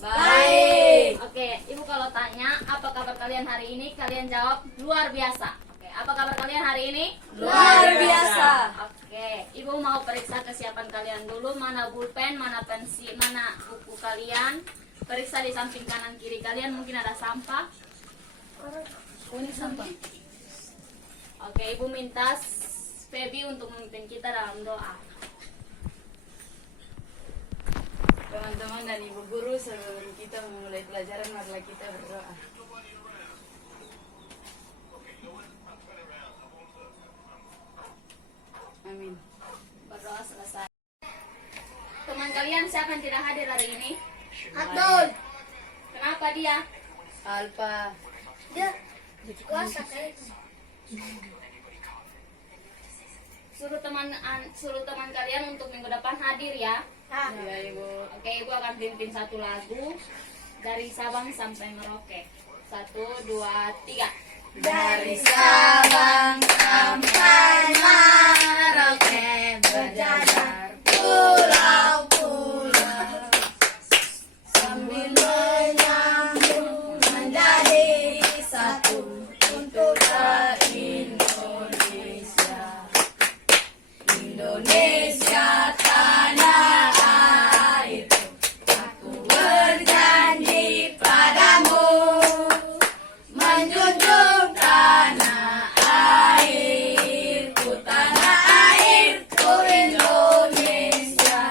Baik. Oke, Ibu kalau tanya apa kabar kalian hari ini, kalian jawab luar biasa. Oke, apa kabar kalian hari ini? Luar biasa. Oke, Ibu mau periksa kesiapan kalian dulu. Mana pulpen, mana pensil, mana buku kalian. Periksa di samping kanan kiri kalian, mungkin ada sampah. Oh, ini sampah. Oke, Ibu minta Feby untuk memimpin kita dalam doa. Teman-teman dan ibu guru, sebelum kita memulai pelajaran, marilah kita berdoa. Amin. Berdoa selesai. Teman kalian siapa yang tidak hadir hari ini? Abdul. Kenapa dia? Alfa. Dia puasa kayak Suruh teman kalian untuk minggu depan hadir ya. Ya ibu. Oke, Ibu akan pimpin satu lagu dari Sabang sampai Merauke. 1, 2, 3. Dari Sabang sampai Merauke berjajar pulau-pulau sambil menyambung menjadi satu untuk Indonesia. Indonesia tanah airku, aku berjanji padamu menjunjung tanah airku Indonesia.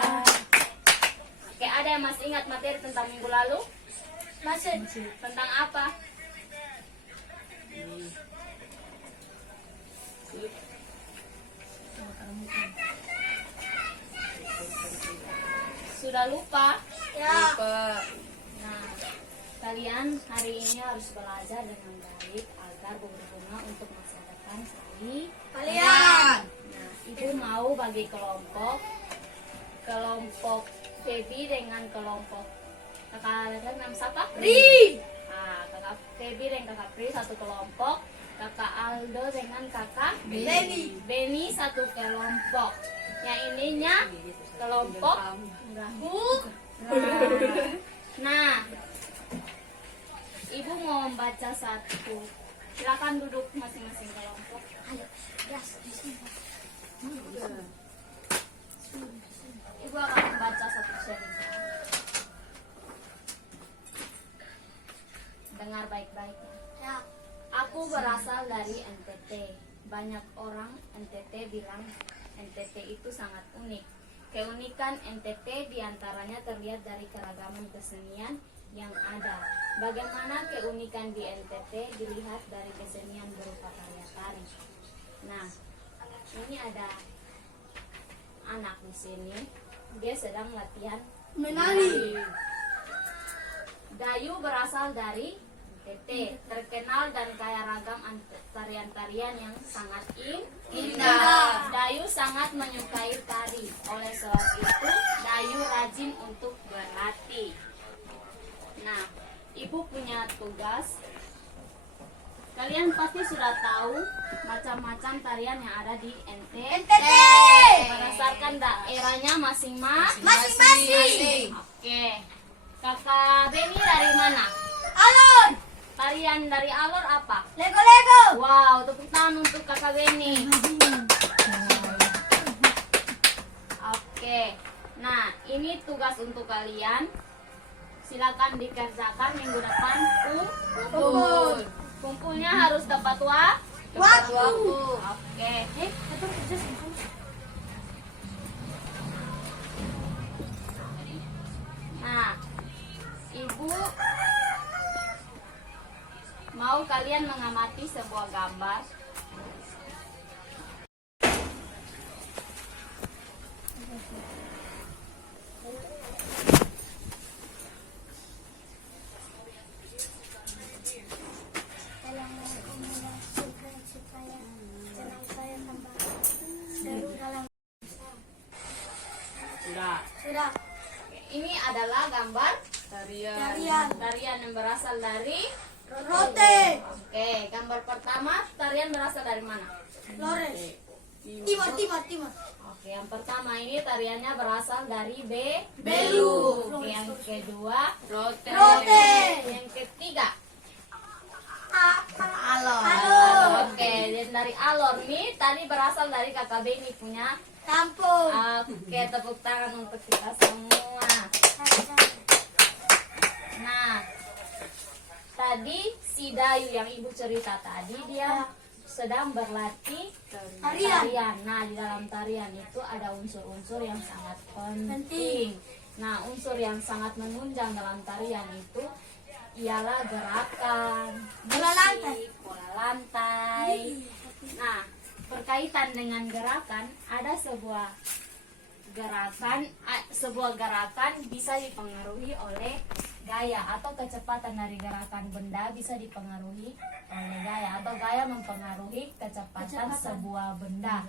Oke, ada yang masih ingat materi tentang minggu lalu? masih. Tentang apa? Sudah lupa? Ya. Lupa. Nah, kalian hari ini harus belajar dengan baik agar berguna untuk masa depan Kalian. Nah, Ibu mau bagi kelompok Feby dengan kelompok kakak nama siapa? Ri. Nah, kakak Feby dan kakak Pri satu kelompok, kakak Aldo dengan kakak Beni satu kelompok. Yang ininya kelompok Nah, Ibu mau membaca satu. Silakan duduk masing-masing kelompok. Ayo. Yes, di sini. Ibu akan membaca satu cerita. Dengar baik-baik ya. Ya. Aku berasal dari NTT. Banyak orang NTT bilang NTT itu sangat unik. Keunikan NTT diantaranya terlihat dari keragaman kesenian yang ada. Bagaimana keunikan di NTT dilihat dari kesenian berupa karya tari. Nah, ini ada anak di sini. Dia sedang latihan Menari. Dayu berasal dari NTT, terkenal dan kaya ragam tarian-tarian yang sangat indah. Dayu sangat menyukai tari. Oleh sebab itu, Dayu rajin untuk berlatih. Nah, Ibu punya tugas. Kalian pasti sudah tahu macam-macam tarian yang ada di NTT. Berdasarkan daerahnya masing-masing. Oke. Kakak Beni dari mana? Alon. Tarian dari Alor apa? Lego. Wow, tepuk tangan untuk kakak Beni. Oke. Nah, ini tugas untuk kalian. Silakan dikerjakan minggu depan. Kumpul. Kumpulnya harus tepat Waktu. Oke. Nah, Ibu mau kalian mengamati sebuah gambar. Sudah. Ini adalah gambar Tarian. tarian yang berasal dari Rote. Oke, gambar pertama tarian berasal dari mana? Flores. Timur. Oke, yang pertama ini tariannya berasal dari Belu. Oke, yang kedua, Rote. yang ketiga, Alor. Oke, dan dari alor nih tadi berasal dari kakak Beni punya. Kampung. Oke, tepuk tangan untuk kita semua. Nah, tadi si Dayu yang ibu cerita tadi dia sedang berlatih tarian. Nah, di dalam tarian itu ada unsur-unsur yang sangat penting. Nah, unsur yang sangat menunjang dalam tarian itu ialah gerakan, Bola lantai. musik, bola lantai. Nah, berkaitan dengan gerakan, ada sebuah gerakan bisa dipengaruhi oleh gaya atau kecepatan dari gerakan benda bisa dipengaruhi oleh gaya atau gaya mempengaruhi kecepatan sebuah benda.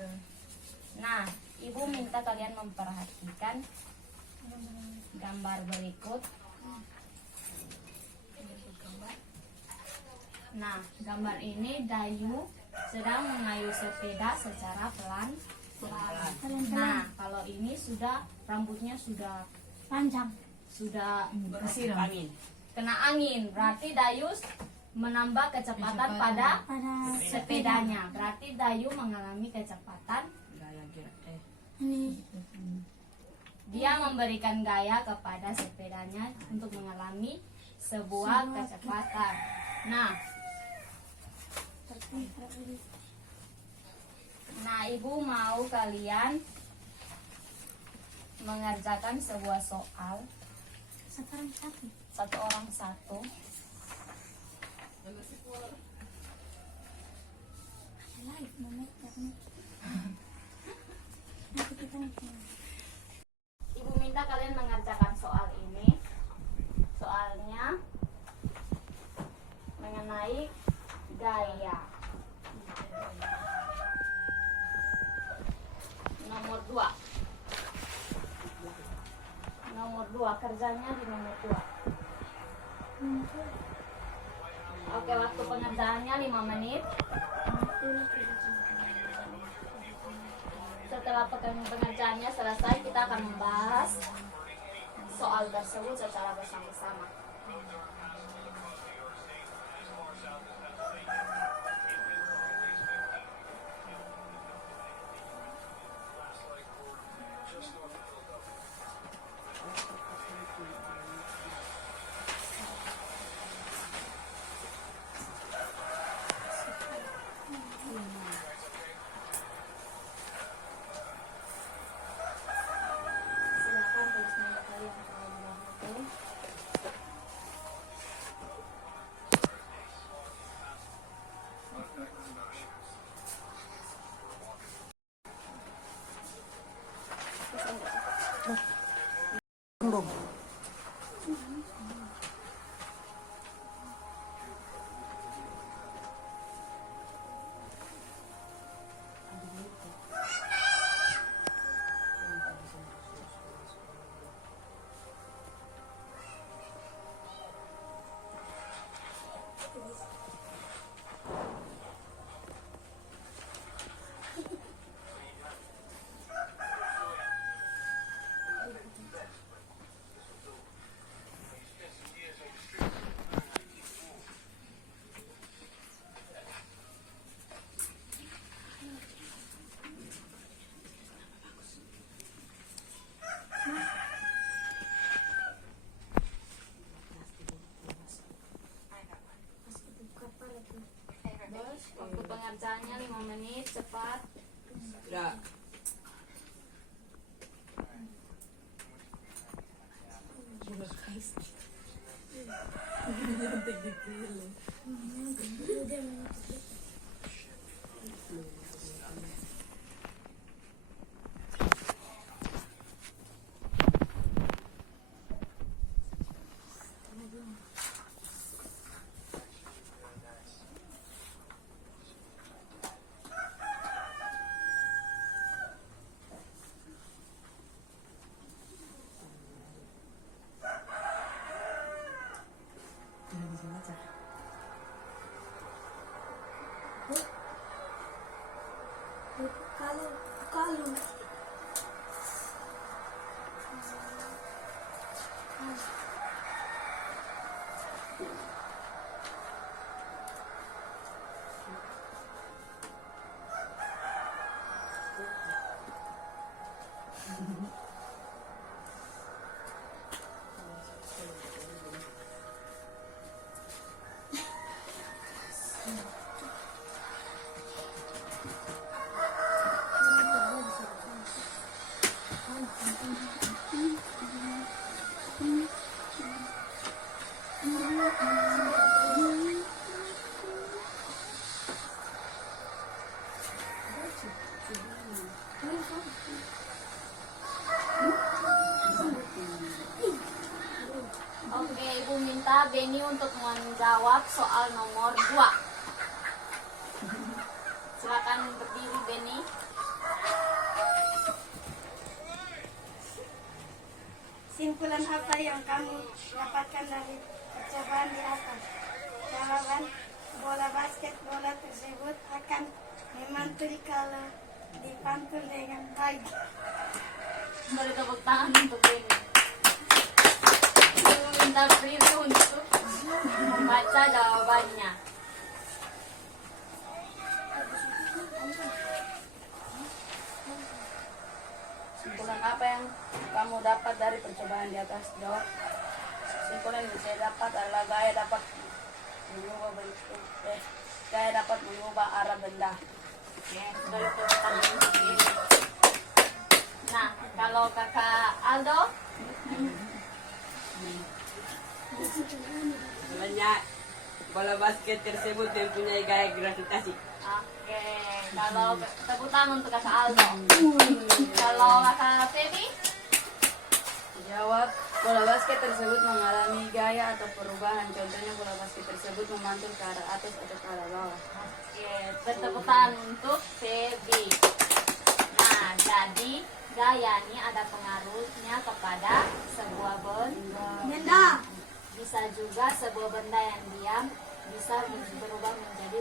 Nah, ibu minta kalian memperhatikan gambar berikut. Nah, gambar ini Dayu sedang mengayuh sepeda secara pelan. Nah, kalau ini sudah rambutnya sudah Panjang. sudah kena angin, berarti Dayu menambah kecepatan pada sepedanya. Berarti Dayu mengalami kecepatan. Ini. Dia memberikan gaya kepada sepedanya untuk mengalami sebuah kecepatan. Nah, ibu mau kalian mengerjakan sebuah soal Sekarang satu. satu orang satu. Live, Mama. Nanti kita Ibu minta kalian mengerjakan soal ini. Soalnya mengenai gaya. Nomor 2. Nomor 2, kerjanya di nomor 2. Oke, waktu pengerjaannya 5 menit. Setelah pengerjaannya selesai, kita akan membahas soal tersebut secara bersama-sama. Silakan tulis nama kalian terlebih dahulu. Bos, waktu pengerjaannya 5 menit, cepat. Oke, Ibu minta Beni untuk menjawab soal nomor 2. Silakan berdiri, Beni. Simpulan apa yang kamu dapatkan dari percobaan di atas? Jawaban, bola basket bola tersebut akan memantul kalau dipantul dengan baik. Beri tepuk tangan untuk Beni. Ibu minta Priri untuk membaca jawabannya. Simpulan apa yang kamu dapat dari percobaan di atas? Jawab. Simpulan yang saya dapat adalah gaya dapat mengubah bentuk, gaya dapat mengubah arah benda. Oke, beri tepuk tangan untuk Beni. Nah, kalau kakak Aldo, Sebenarnya bola basket tersebut mempunyai gaya gravitasi. oke, kalau tepuk tangan untuk kakak Aldo. Kalau kakak Feby, Jawab, bola basket tersebut mengalami gaya atau perubahan. Contohnya bola basket tersebut memantul ke arah atas atau ke arah bawah. oke, tepuk tangan untuk Feby. Nah, jadi gaya ini ada pengaruhnya kepada sebuah benda. Benda. Bisa juga sebuah benda yang diam bisa berubah menjadi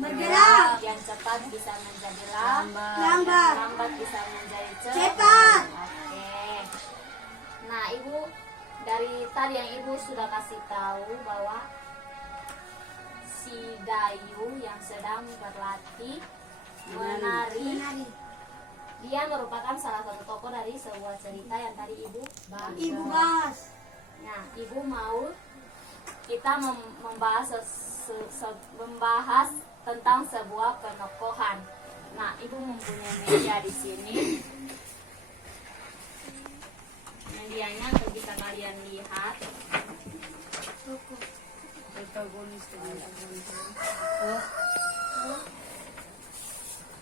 Bergerak. yang cepat bisa menjadi Lambat. lambat bisa menjadi Cepat. Oke. Nah, Ibu dari tadi yang Ibu sudah kasih tahu bahwa si Dayu yang sedang berlatih menari, dia merupakan salah satu tokoh dari sebuah cerita yang tadi Ibu bahas. Ibu bahas. Nah, Ibu mau kita membahas tentang sebuah penokohan. Nah, Ibu mempunyai media di sini. Medianya bisa kalian lihat. Protagonis dengan protagonis.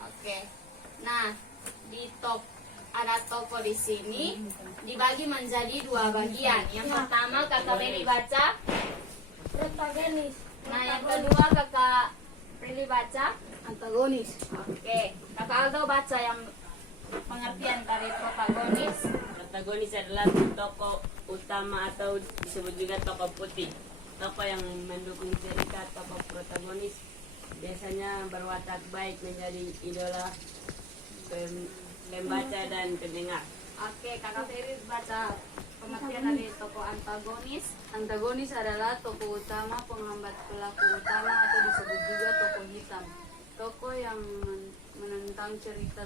Oke. Nah, ada toko di sini dibagi menjadi 2 bagian. Yang pertama kakak Beli baca. Protagonis. Nah, yang kedua kakak Beli baca. Antagonis. Oke, kakak Aldo baca yang pengertian dari protagonis. Protagonis adalah tokoh utama atau disebut juga tokoh putih. Tokoh yang mendukung cerita, tokoh protagonis biasanya berwatak baik, menjadi idola pembaca dan pendengar. Oke, kakak Ferry baca pengertian dari tokoh antagonis. Antagonis adalah tokoh utama, penghambat pelaku utama atau disebut juga tokoh hitam. Tokoh yang menentang cerita.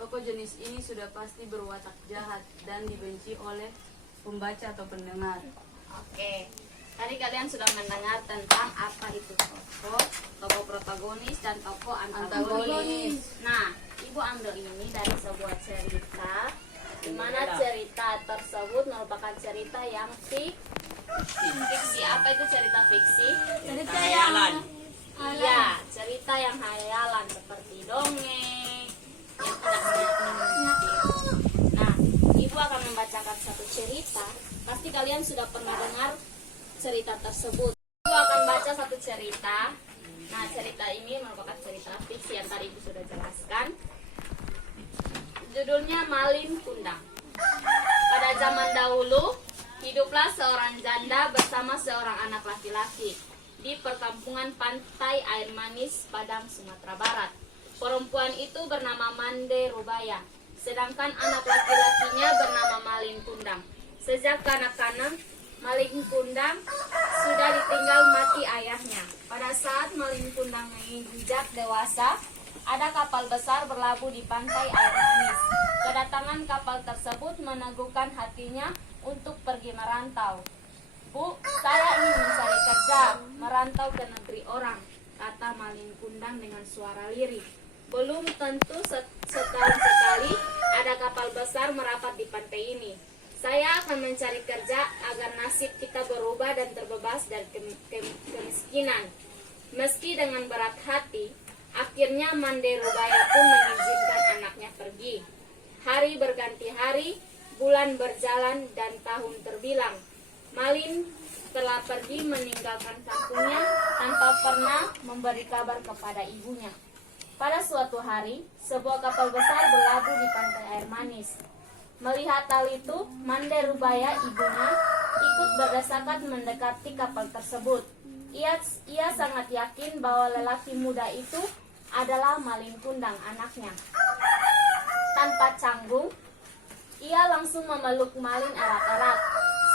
Tokoh jenis ini sudah pasti berwatak jahat dan dibenci oleh pembaca atau pendengar. Oke, tadi kalian sudah mendengar tentang apa itu tokoh protagonis dan tokoh antagonis. Nah, Ibu ambil ini dari sebuah cerita, di mana cerita tersebut merupakan cerita yang fiksi. Apa itu cerita fiksi? Cerita Hayalan. Iya, cerita yang hayalan seperti dongeng yang tidak sebenarnya. Nah, Ibu akan membacakan satu cerita. Pasti kalian sudah pernah dengar cerita tersebut. Ibu akan baca satu cerita. Nah, cerita ini merupakan cerita fiksi yang tadi Ibu sudah jelaskan. Judulnya Malin Kundang. Pada zaman dahulu, hiduplah seorang janda bersama seorang anak laki-laki di perkampungan pantai air manis Padang, Sumatera Barat. Perempuan itu bernama Mande Rubaya, sedangkan anak laki-lakinya bernama Malin Kundang. Sejak kanak-kanak, Malin Kundang sudah ditinggal mati ayahnya. Pada saat Malin Kundang menginjak dewasa, ada kapal besar berlabuh di pantai air manis. Kedatangan kapal tersebut meneguhkan hatinya untuk pergi merantau. Bu, saya ingin mencari kerja, merantau ke negeri orang, kata Malin Kundang dengan suara lirih. Belum tentu setahun sekali ada kapal besar merapat di pantai ini. Saya akan mencari kerja agar nasib kita berubah dan terbebas dari kemiskinan. Meski dengan berat hati, akhirnya Mande Rubaya pun mengizinkan anaknya pergi. Hari berganti hari, bulan berjalan dan tahun terbilang. Malin telah pergi meninggalkan kampungnya tanpa pernah memberi kabar kepada ibunya. Pada suatu hari, sebuah kapal besar berlabuh di pantai air manis. Melihat hal itu, Mande Rubaya ibunya ikut berdesakan mendekati kapal tersebut. Ia sangat yakin bahwa lelaki muda itu adalah Malin Kundang, anaknya. Tanpa canggung, ia langsung memeluk Malin erat-erat,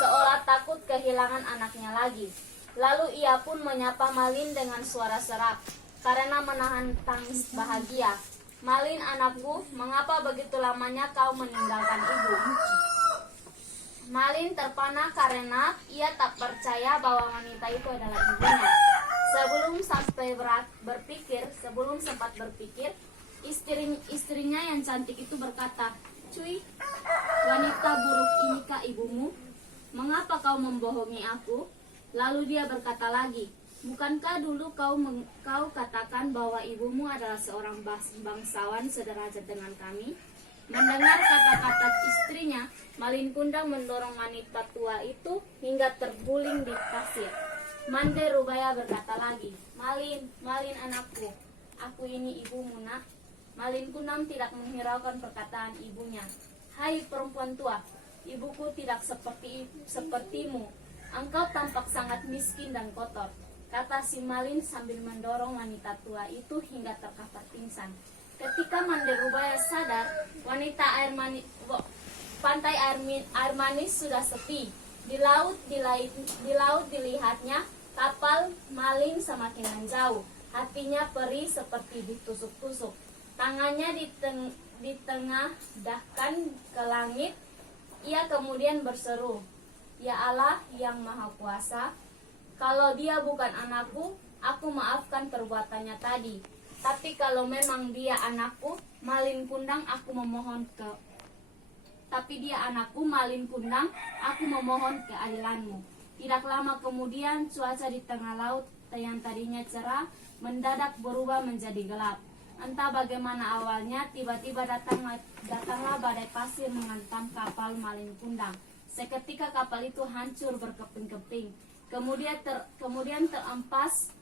seolah takut kehilangan anaknya lagi. Lalu ia pun menyapa Malin dengan suara serak, karena menahan tangis bahagia. Malin, anakku, mengapa begitu lamanya kau meninggalkan ibu? Malin terpana karena ia tak percaya bahwa wanita itu adalah ibunya. Sebelum sempat berpikir, istrinya yang cantik itu berkata, "Cuy, wanita buruk inikah ibumu? Mengapa kau membohongi aku?" Lalu dia berkata lagi, "Bukankah dulu kau katakan bahwa ibumu adalah seorang bangsawan sederajat dengan kami?" Mendengar kata-kata istrinya, Malin Kundang mendorong wanita tua itu hingga terguling di pasir. Mande Rubaya berkata lagi, Malin anakku, aku ini ibumu, nak." Malin Kundang tidak menghiraukan perkataan ibunya. "Hai perempuan tua, ibuku tidak sepertimu. Engkau tampak sangat miskin dan kotor," kata si Malin sambil mendorong wanita tua itu hingga terkapar pingsan. Ketika Mande Rubaya sadar, pantai air manis sudah sepi. Di laut dilihatnya kapal Malin semakin menjauh. Hatinya perih seperti ditusuk-tusuk. Tangannya ditengah-dahkan ke langit. Ia kemudian berseru, "Ya Allah yang Maha Kuasa, kalau dia bukan anakku, aku maafkan perbuatannya tadi. Tapi kalau memang dia anakku, Malin Kundang, aku memohon keadilanmu." Tidak lama kemudian, cuaca di tengah laut yang tadinya cerah mendadak berubah menjadi gelap. Entah bagaimana awalnya, tiba-tiba datanglah badai pasir menghantam kapal Malin Kundang. Seketika kapal itu hancur berkeping-keping. Kemudian terempas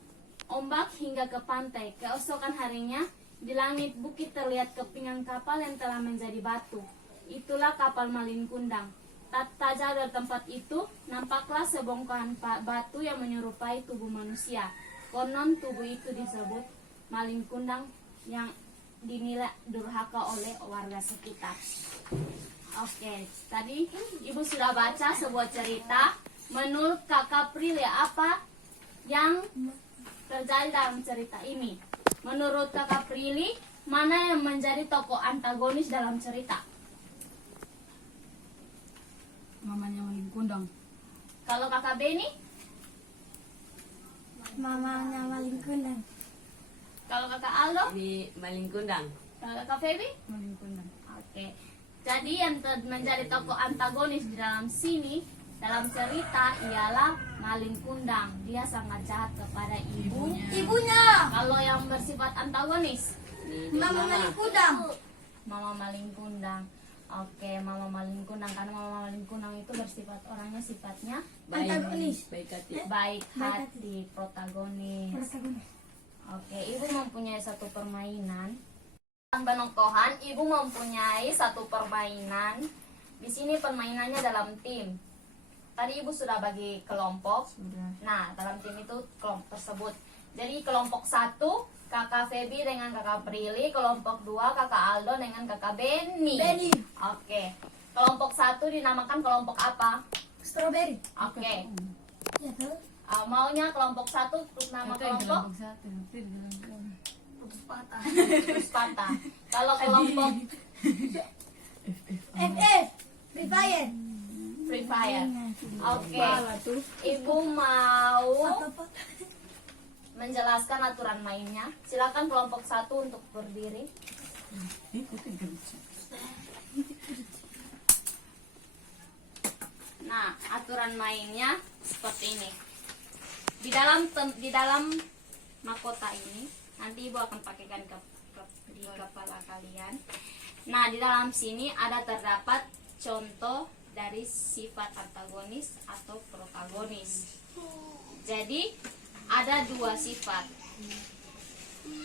ombak hingga ke pantai. Keesokan harinya, di langit bukit terlihat kepingan kapal yang telah menjadi batu. Itulah kapal Malin Kundang. Tak jauh dari tempat itu, nampaklah sebongkahan batu yang menyerupai tubuh manusia. Konon tubuh itu disebut Malin Kundang yang dinilai durhaka oleh warga sekitar. Oke, tadi ibu sudah baca sebuah cerita. Menurut Kakak Prilly, apa yang terjadi dalam cerita ini? Menurut Kakak Prilly, mana yang menjadi tokoh antagonis dalam cerita? Mamanya Malin Kundang. Kalau Kakak Beni? Mamanya Malin Kundang. Kalau Kakak Aldo? Di Malin Kundang. Kalau Kakak Feby? Malin Kundang. Oke. Jadi yang menjadi tokoh antagonis di dalam sini, dalam cerita, ialah Malin Kundang. Dia sangat jahat kepada Ibunya. Kalau yang bersifat antagonis, Mama Malin Kundang. Mama Malin Kundang. Oke, Mama Malin Kundang, karena Mama Malin Kundang itu sifatnya Antagonis. Baik hati. baik hati, protagonis. Oke, ibu mempunyai satu permainan. Benokohan, ibu mempunyai satu permainan. Di sini permainannya dalam tim. Tadi ibu sudah bagi kelompok. Nah, dalam tim itu kelompok tersebut. Jadi kelompok 1 Kakak Feby dengan Kakak Prilly, kelompok 2 Kakak Aldo dengan Kakak Beni. Oke. Kelompok 1 dinamakan kelompok apa? Strawberry. Oke. Ya tuh. Maunya kelompok 1 nama kelompok Puspata. Kalau kelompok FF. Free Fire. Free Fire. Oke. Ibu mau menjelaskan aturan mainnya. Silakan kelompok 1 untuk berdiri. Nah, aturan mainnya seperti ini. Di dalam mahkota ini nanti ibu akan pakaikan di kepala kalian. Nah, di dalam sini ada terdapat contoh dari sifat antagonis atau protagonis. Jadi ada dua sifat.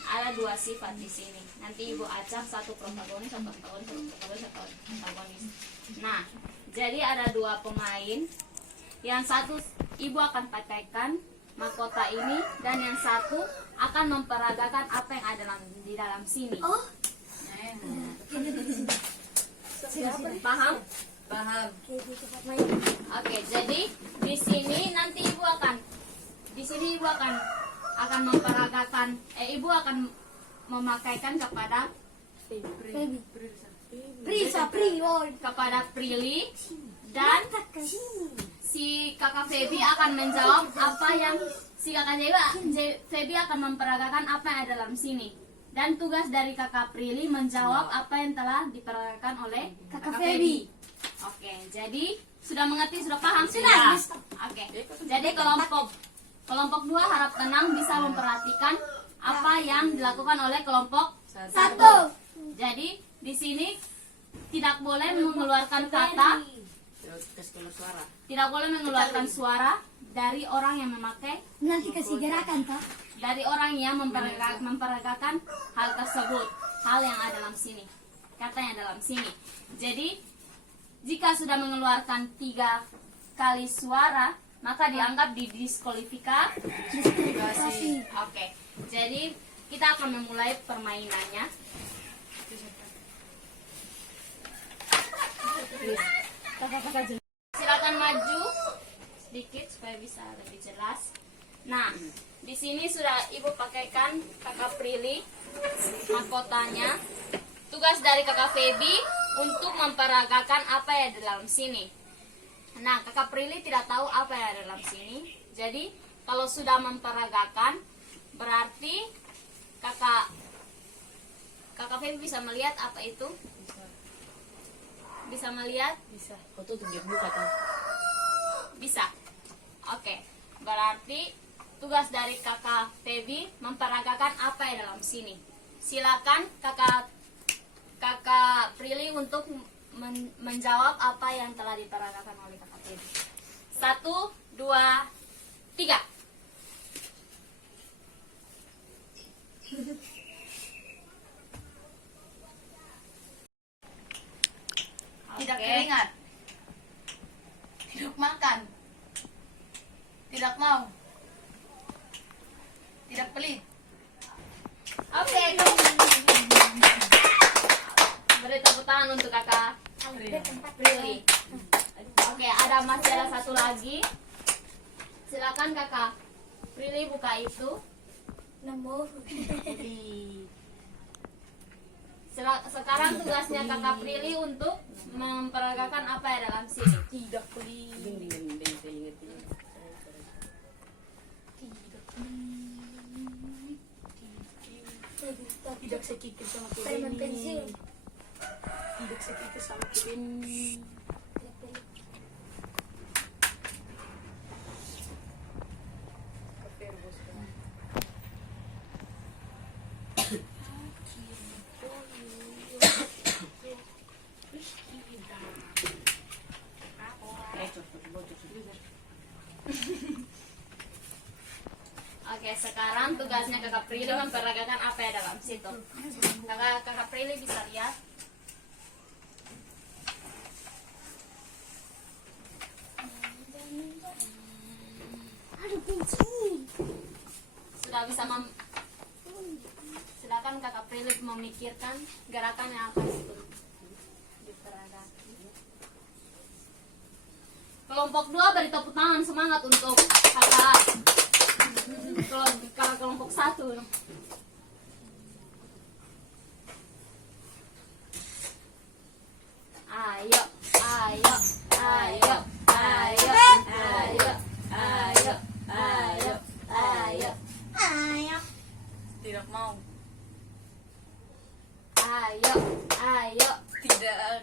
Ada dua sifat di sini. Nanti ibu acak satu protagonis, satu antagonis, satu protagonis, satu antagonis. Nah, jadi ada dua pemain. Yang satu ibu akan pakaikan mahkota ini dan yang satu akan memperagakan apa yang ada di dalam sini. Oh, Paham? Paham. Kebi cepat main. Oke, jadi di sini nanti ibu akan memperagakan ibu akan memakaikan kepada Kebi. Prisa, kepada Prilly dan si kakak Feby akan menjawab apa yang si kakak Feby akan memperagakan apa yang ada dalam sini. Dan tugas dari kakak Prilly menjawab apa yang telah diperagakan oleh kakak Feby. Oke, jadi sudah mengerti, sudah paham? Sudah. Oke. Jadi kelompok 2 harap tenang bisa memperhatikan apa yang dilakukan oleh kelompok 1. Jadi di sini tidak boleh mengeluarkan kata, tidak boleh mengeluarkan suara dari orang yang memakai, Nanti kasih gerakan toh. dari orang yang memperagakan hal tersebut, hal yang ada dalam sini, kata yang dalam sini. Jadi jika sudah mengeluarkan 3 kali suara, maka dianggap didiskualifikasi. Oke, jadi kita akan memulai permainannya. Silakan maju sedikit supaya bisa lebih jelas. Nah, di sini sudah ibu pakaikan kakak Prilly mahkotanya. Tugas dari kakak Feby untuk memperagakan apa yang ada dalam sini. Nah, kakak Prilly tidak tahu apa yang ada dalam sini. Jadi kalau sudah memperagakan, berarti kakak Feby bisa melihat apa itu? Bisa melihat? Bisa. Foto tuh dia buka tuh. Bisa. Oke. Berarti tugas dari kakak Feby memperagakan apa yang dalam sini. Silakan kakak Prilly untuk menjawab apa yang telah diperagakan oleh kakak Feby. 1, 2, 3. Tidak Oke. keringat, tidak makan, tidak mau, tidak pelit. Oke. Beri tepuk tangan untuk kakak Prilly. Oke, masih ada satu lagi. Silakan kakak Prilly buka itu. Nomor. Sekarang tugasnya kakak Prilly untuk memperagakan apa yang dalam sini. Tidak pelit. Tidak sekikir sama Permen pensil. Tidak sekikir sama Kevin. Oke, sekarang tugasnya kakak Prilly memperagakan apa yang dalam situ. Kakak Prilly bisa lihat. Aduh, pensil. Sudah bisa silakan kakak Prilly memikirkan gerakan yang akan diperagakan. Kelompok 2 beri tepuk tangan semangat untuk kakak kelompok 1. Ayo, ayo, ayo, ayo, ayo, ayo, ayo, ayo, Ayo. Tidak mau. ayo, ayo. Tidak.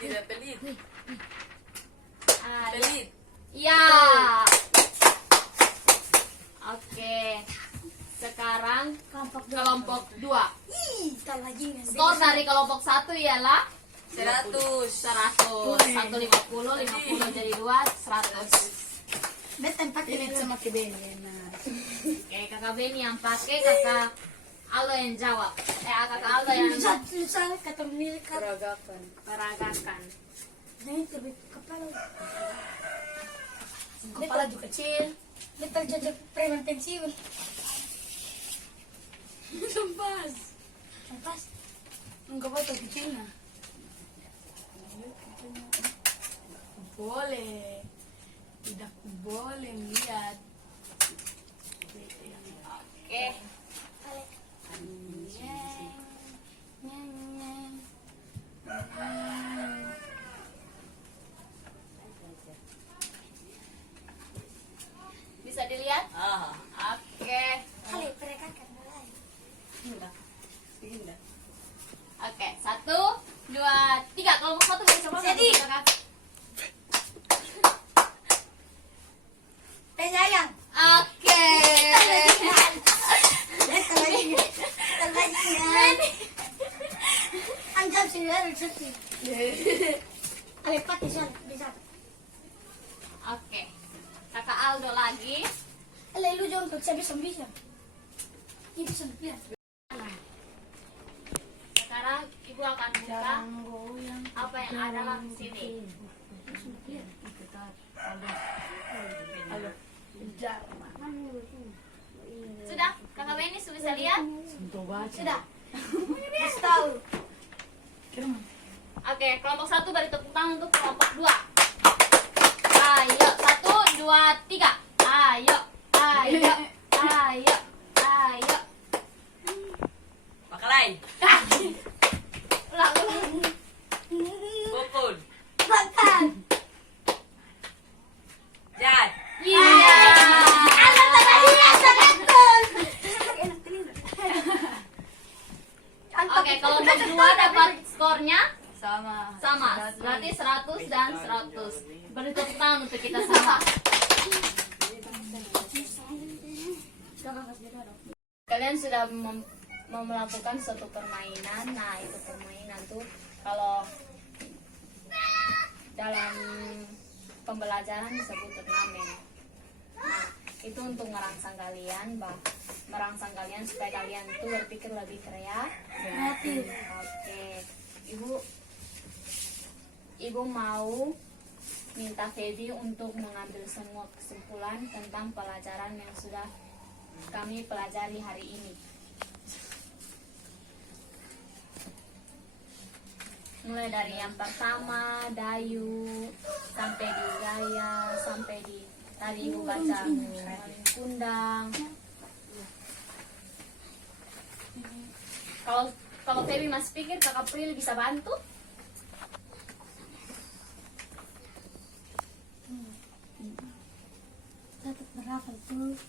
Tidak pelit. Ah, ya. Pelit. Ya. Oke. Sekarang kelompok 2. Ih, tak lagi nih. Skor dari kelompok 1 ialah 100. 100. 150, 50 jadi 2, 100. Betul pakai Pilit sama kibeni. Nah. Oke, kakak Beni yang pakai, kakak Aldo yang jawab. Kakak Aldo yang susah kata milik Peragakan. peragakan. Ini tapi kepala. Kepala juga kecil. Betul cocok preman pensiun. Sempas. Lepas. Enggak apa kecilnya. Boleh. Tidak boleh lihat. Oke. Bisa dilihat? Ah. Oke. Kali perekakan mulai. Indah. Oke, 1, 2, 3. Kelompok 1 dari sebelah. Jadi. Kakak. Penyayang. Oke. Betul lagi. Betul lagi. Anjam sih harus sepi. Alepat bisa. Oke. Kakak Aldo lagi. Lalu jangan periksa bisa. Ini bisa ya. Sekarang Ibu akan buka apa yang ada dalam sini. Halo. Jarman. Sudah? Kakak Beni sudah bisa lihat? Sudah. Tahu. Oke, kelompok 1 beri tepuk tangan untuk kelompok 2. Ayo, 1, 2, 3. Ayo. Pakalay. Ulang. Bukod. Makan. Jad. Iya. Ano tadi betul. Oke, kelompok 2 dapat skornya Sama. berarti 100 dan 100. Beri tepuk tangan untuk kita semua. Kalian sudah melakukan suatu permainan. Nah, itu permainan tuh kalau dalam pembelajaran disebut turnamen. Nah, itu untuk merangsang kalian supaya kalian tuh berpikir lebih kreatif. Oke, Ibu mau minta Feby untuk mengambil semua kesimpulan tentang pelajaran yang sudah kami pelajari hari ini. Mulai dari yang pertama, Dayu, sampai di Gaya, sampai di tadi Ibu baca Maling Kundang. Kalau Feby masih pikir Kakak Prilly bisa bantu? Dapat berapa itu?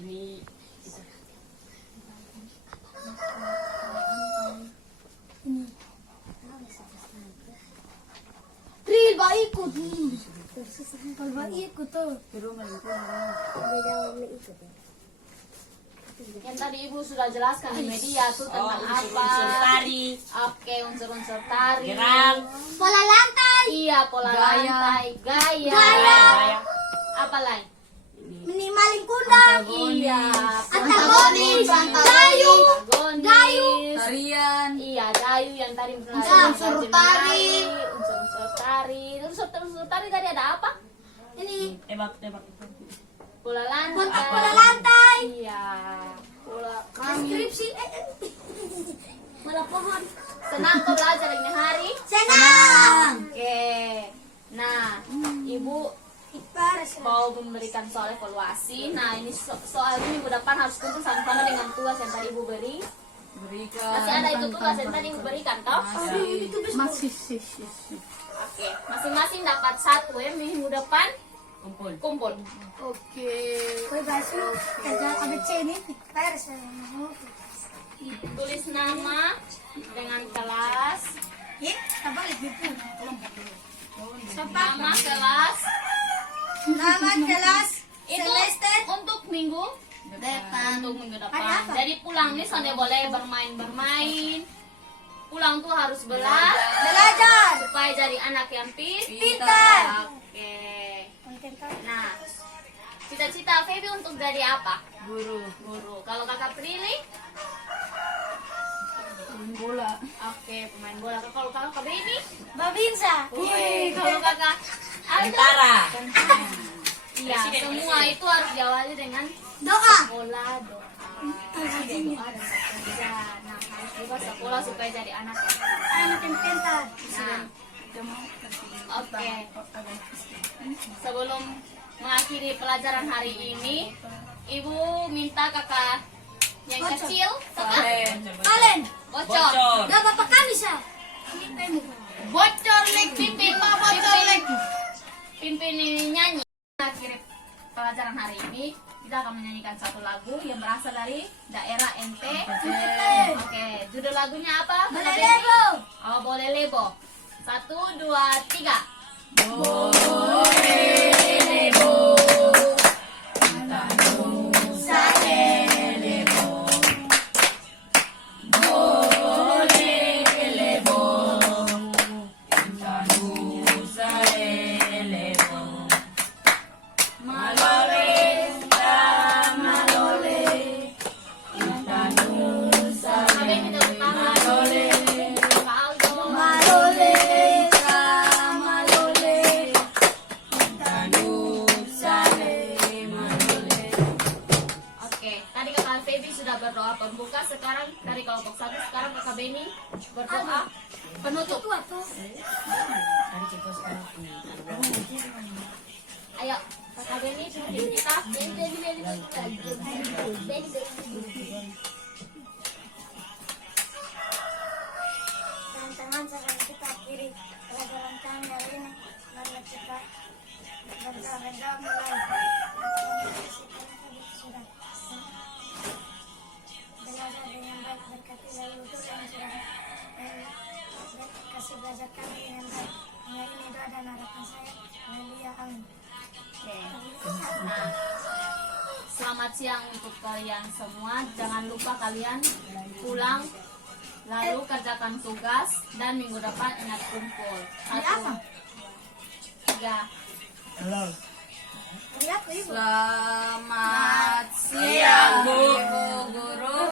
Ini Ril ba ikut? Kalau ba ikut tuh. Yang tadi Ibu sudah jelaskan di media tuh tentang apa? unsur tari, Oke, unsur-unsur tari. gerak, Pola lantai. Iya, pola lantai, gaya. gaya. Apa lain? Ini maling kundang. Iya, Antagonis. Dayu. antagonis. Tarian. Iya, Dayu yang tadi Unsur tari. Unsur tari. Unsur tari tadi ada apa? Ini Tebak. Pola lantai. pola lantai. Iya. Pola Deskripsi. Pola pohon. Senang kau belajar ini hari? Senang. Oke. Nah, Ibu Iparas. mau memberikan soal evaluasi. Nah, ini soal ini minggu depan harus kumpul sama-sama dengan tugas yang tadi Ibu beri. Masih ada itu tugas yang tadi diberikan toh? Masih sih. Oke, masing-masing dapat satu ya minggu depan Kumpul. kumpul. Oke. Kue basuh kerja ABC ini PR saya mau. Tulis nama dengan kelas, Ya, apa itu? nama kelas Nama kelas itu semester untuk minggu depan. untuk minggu Ada depan. apa? Jadi pulang nih soalnya boleh bermain. Pulang tuh harus Belajar. supaya jadi anak yang Pintar. Oke. Konten kan? Nah, cita-cita Feby untuk jadi apa? Guru. Guru. Kalau kakak Prilly? Bola. Oke, pemain bola. Kalau kakak Baby? Babinsa. Kalau kakak Aldo? Tentara. Iya, semua itu harus diawali dengan Doa. sekolah, doa. Doa dan bekerja. Nah, harus juga sekolah supaya jadi anak yang Anak yang pintar. Nah, oke. Sebelum mengakhiri pelajaran hari ini, Ibu minta kakak yang kecil, Kalian. bocor. Dah bapak kami sah. Ini pemu. Bocor lek pimpin, bocor lek. Pimpin ini nyanyi. Akhir pelajaran hari ini kita akan menyanyikan satu lagu yang berasal dari daerah NT. Oke, judul lagunya apa? Boleh lebo. Oh, boleh lebo. 1, 2, 3. Sampai kita utama. Kak Aldo. Malole. Malole. Oke, tadi kakak Feby sudah berdoa pembuka. Sekarang dari kelompok 1, sekarang kakak Beni berdoa penutup. Tua tuh. Ayo, kakak Beni pimpin kita. Teman-teman, sekarang kita akhiri pelajaran kami hari ini. Lalu kita berdoa mulai. Sudah belajar dengan baik, berkati lalu itu yang sudah kasih belajar kami dengan baik. Hanya ini doa dan harapan saya. Haleluya, amin. Oke. Nah, selamat siang untuk kalian semua. Jangan lupa kalian pulang lalu kerjakan tugas dan minggu depan ingat kumpul. 1, 3. Hari apa, Ibu? Selamat siang, Bu Guru.